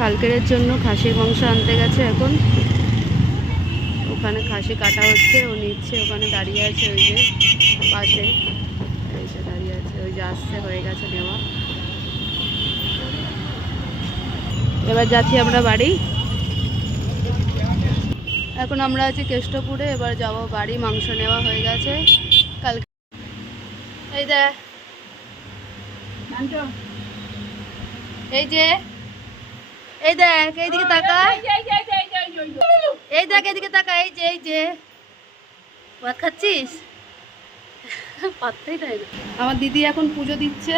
কালকের জন্য খাসির মাংস আনতে গেছে, এখন ওখানে খাসি কাটা হচ্ছে, ও নিচ্ছে, ওখানে দাঁড়িয়ে আছে, ওই যে পাশে এসে দাঁড়িয়ে আছে, ওই যে আসছে, হয়ে গেছে নেওয়া। এবার যাচ্ছি আমরা বাড়ি। এখন আমরা আছি কেষ্টপুরে, এবার যাব বাড়ি। মাংস নেওয়া হয়ে গেছে কালকে। এই দেখ, এই যে, এই দেখ, এইদিকে তাকা, এই দেখ, এইদিকে তাকা, এই যে, এই যে ভাত খাচ্ছিস, পাত্তাই দেয় না। আমার দিদি এখন পুজো দিচ্ছে,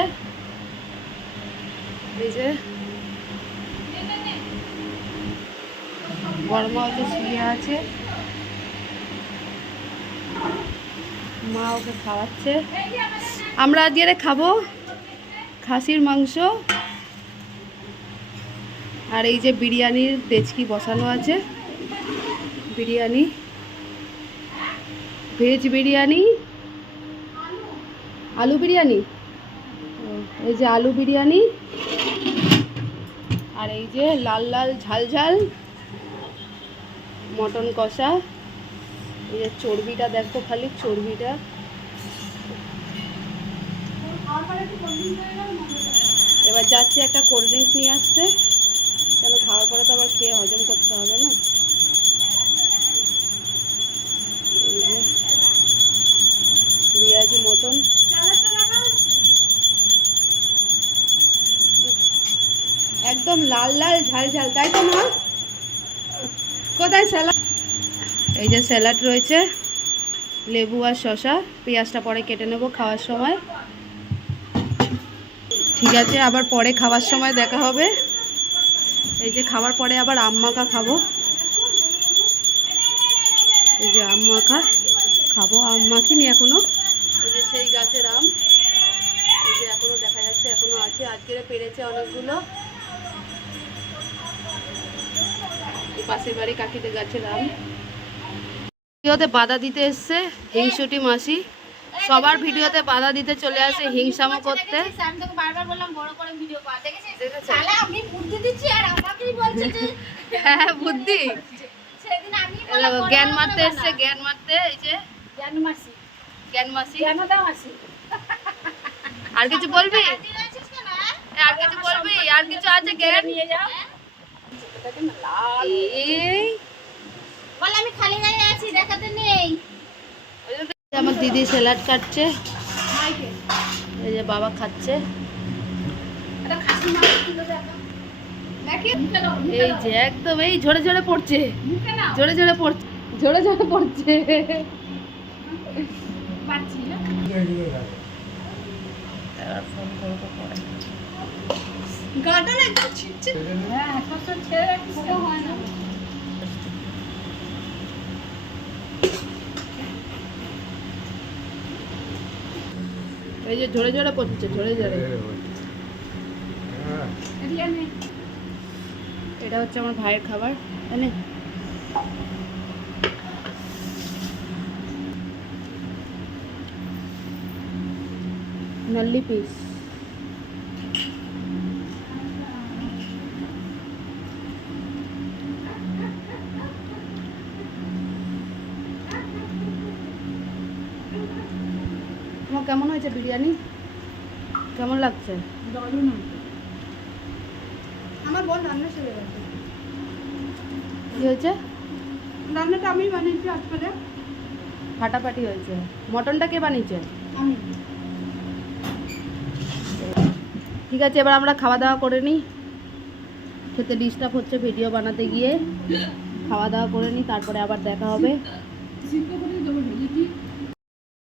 এই যে বড়মা হচ্ছে শুয়ে আছে, মা ওকে খাওয়াচ্ছে। আমরা আজকে খাবো খাসির মাংস, আর এই যে বিরিয়ানির ডেচকি বসানো আছে, বিরিয়ানি, ভেজ বিরিয়ানি, আলু বিরিয়ানি, এই যে আলু বিরিয়ানি, আর এই যে লাল লাল ঝাল ঝাল মটন কষা। এই যে চর্বিটা দেখো, খালি চর্বিটা। এবার যাচ্ছি একটা কোল্ড ড্রিঙ্কস নিয়ে আসতে, কেন খাওয়ার পরে তো আবার খেয়ে হজম করতে হবে না। এই যে পেঁয়াজি মটন, একদম লাল লাল ঝাল ঝাল, তাই তো না? কোথায় স্যালাড? এই যে স্যালাড রয়েছে, লেবু আর শসা, পেঁয়াজটা পরে কেটে নেব খাওয়ার সময়। ঠিক আছে, আবার পরে খাওয়ার সময় দেখা হবে। এই যে খাওয়ার পরে আবার আম মাখা খাবো, এই যে আম মাখা খাবো, আম মাখিনি এখনো। ওই যে সেই গাছের আম, এই যে এখনো দেখা যাচ্ছে, এখনো আছে, আজকে পেরেছে অনেকগুলো। এই পাশের বাড়ি কাকিদের গাছের আম। ভিডিওতে বাধা দিতে এসছে হিংসুটি মাসি, সবার ভিডিওতে বাধা দিতে চলে আসে, হিংসামো করতে। হ্যাঁ বুদ্ধি, জ্ঞান মারতে এসছে, জ্ঞান মারতে। এই যে জ্ঞান মাসি, আর কিছু বলবি? আর কিছু বলবি? আর কিছু আছে জ্ঞান? আমি খালি গায়ে আছি, দেখাতে নেই। আমার দিদি স্যালাড কাটছে, এই যে বাবা খাচ্ছে, এই যে একদম এই ঝরে ঝরে পড়ছে, ঝরে ঝরে পড়ছে, ঝরে ঝরে পড়ছে। ফোন করবো পরে। এই যে ঝরে ঝরে পড়ছে, ঝরে ঝরে। এটা হচ্ছে আমার ভাইয়ের খাবার, এনে নল্লি পিস। তোমার কেমন হয়েছে বিরিয়ানি? কেমন লাগছে? আমার বোন রান্না শিখে গেছে। কি হয়েছে? রান্নাটা আমি বানিয়েছি আজকে, ফাটাফাটি হয়েছে। মটনটা কে বানিয়েছে? আমি। ঠিক আছে, এবার আমরা খাওয়া দাওয়া করে নিই, খেতে ডিস্টার্ব হচ্ছে ভিডিও বানাতে গিয়ে। খাওয়া দাওয়া করে নিই, তারপরে আবার দেখা হবে।